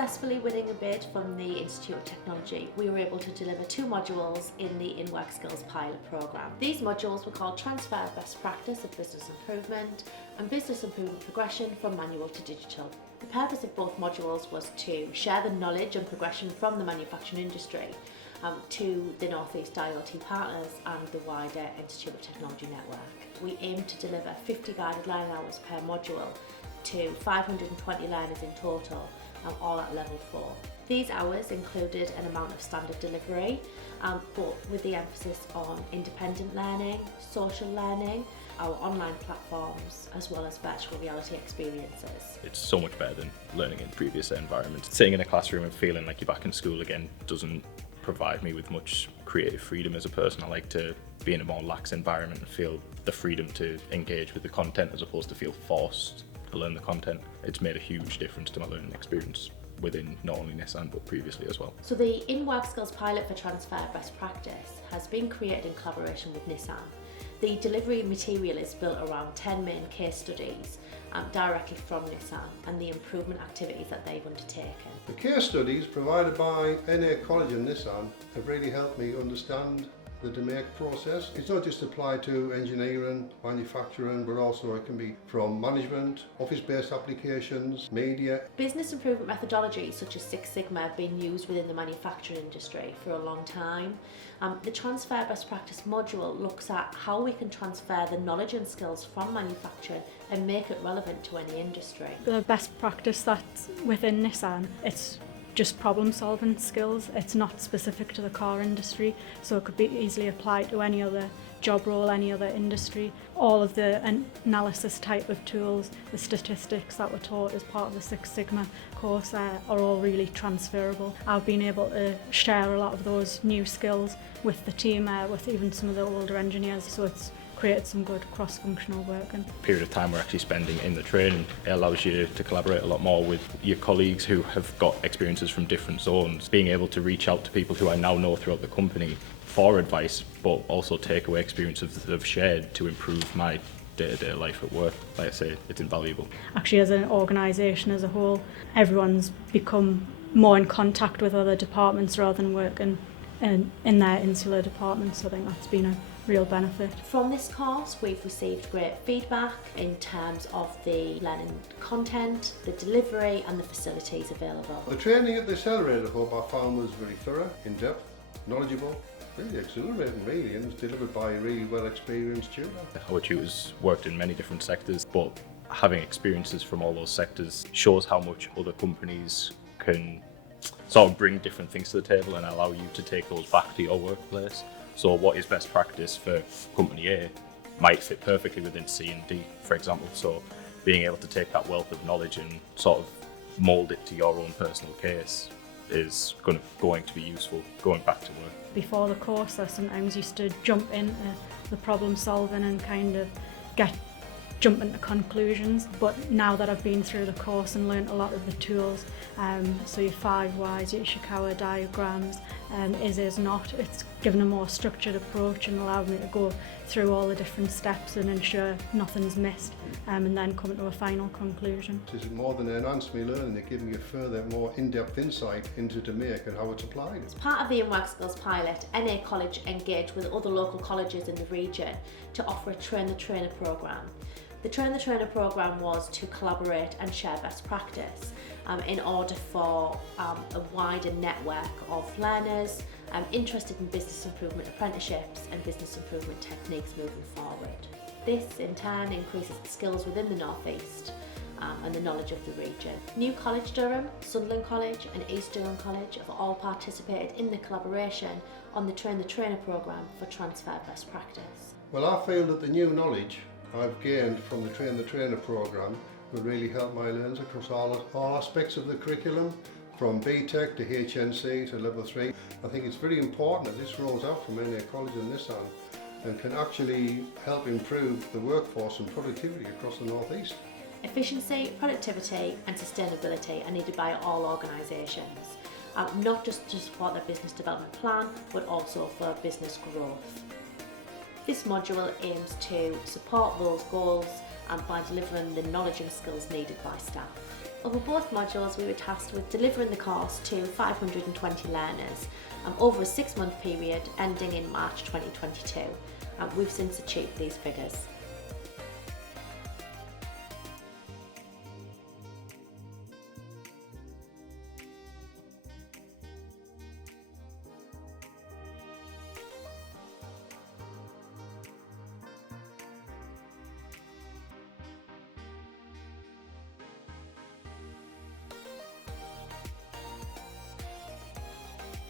successfully winning a bid from the Institute of Technology, we were able to deliver 2 modules in the InWork Skills pilot programme. These modules were called Transfer Best Practice of Business Improvement and Business Improvement Progression from Manual to Digital. The purpose of both modules was to share the knowledge and progression from the manufacturing industry to the North East IoT partners and the wider Institute of Technology network. We aim to deliver 50 guided learning hours per module to 520 learners in total, all at level 4. These hours included an amount of standard delivery, but with the emphasis on independent learning, social learning, our online platforms, as well as virtual reality experiences. It's so much better than learning in previous environments. Sitting in a classroom and feeling like you're back in school again doesn't provide me with much creative freedom as a person. I like to be in a more lax environment and feel the freedom to engage with the content as opposed to feel forced to learn the content. It's made a huge difference to my learning experience within not only Nissan but previously as well. So the InWork Skills pilot for Transfer Best Practice has been created in collaboration with Nissan. The delivery material is built around 10 main case studies directly from Nissan and the improvement activities that they've undertaken. The case studies provided by NA College and Nissan have really helped me understand the DMAIC process. It's not just applied to engineering, manufacturing, but also it can be from management, office-based applications, media. Business improvement methodologies such as Six Sigma have been used within the manufacturing industry for a long time. The Transfer Best Practice module looks at how we can transfer the knowledge and skills from manufacturing and make it relevant to any industry. The best practice that's within Nissan, it's just problem solving skills. It's not specific to the car industry, so it could be easily applied to any other job role, any other industry. All of the analysis type of tools, the statistics that were taught as part of the Six Sigma course are all really transferable. I've been able to share a lot of those new skills with the team, with even some of the older engineers, so it's created some good cross-functional work. And period of time we're actually spending in the training, it allows you to collaborate a lot more with your colleagues who have got experiences from different zones. Being able to reach out to people who I now know throughout the company for advice, but also take away experiences that I've shared to improve my day-to-day life at work. Like I say, it's invaluable. Actually, as an organisation as a whole, everyone's become more in contact with other departments rather than working in their insular departments. So I think that's been a real benefit. From this course, we've received great feedback in terms of the learning content, the delivery and the facilities available. The training at the Accelerator Hub I found was very thorough, in-depth, knowledgeable, really exhilarating really, and was delivered by a really well-experienced tutor. Our tutors worked in many different sectors, but having experiences from all those sectors shows how much other companies can sort of bring different things to the table and allow you to take those back to your workplace. So what is best practice for company A might fit perfectly within C and D, for example. So being able to take that wealth of knowledge and sort of mould it to your own personal case is going to be useful going back to work. Before the course, I sometimes used to jump into the problem solving and kind of jump into conclusions, but now that I've been through the course and learnt a lot of the tools, so your 5 whys, your Ishikawa diagrams, is not, it's given a more structured approach and allowed me to go through all the different steps and ensure nothing's missed, and then come to a final conclusion. This is more than enhanced my learning, it gave me a further, more in-depth insight into DMAIC and how it's applied. As part of the InWork Skills pilot, NA College engaged with other local colleges in the region to offer a Train the Trainer programme. The Train the Trainer programme was to collaborate and share best practice in order for a wider network of learners interested in business improvement apprenticeships and business improvement techniques moving forward. This in turn increases the skills within the North East and the knowledge of the region. New College Durham, Sunderland College and East Durham College have all participated in the collaboration on the Train the Trainer programme for Transfer Best Practice. Well, I feel that the new knowledge I've gained from the Train the Trainer programme will really help my learners across all aspects of the curriculum, from BTEC to HNC to Level 3. I think it's very important that this rolls out from NA College and Nissan and can actually help improve the workforce and productivity across the North East. Efficiency, productivity and sustainability are needed by all organisations, not just to support their business development plan, but also for business growth. This module aims to support those goals and by delivering the knowledge and skills needed by staff. Over both modules, we were tasked with delivering the course to 520 learners over a 6-month period ending in March 2022. We've since achieved these figures.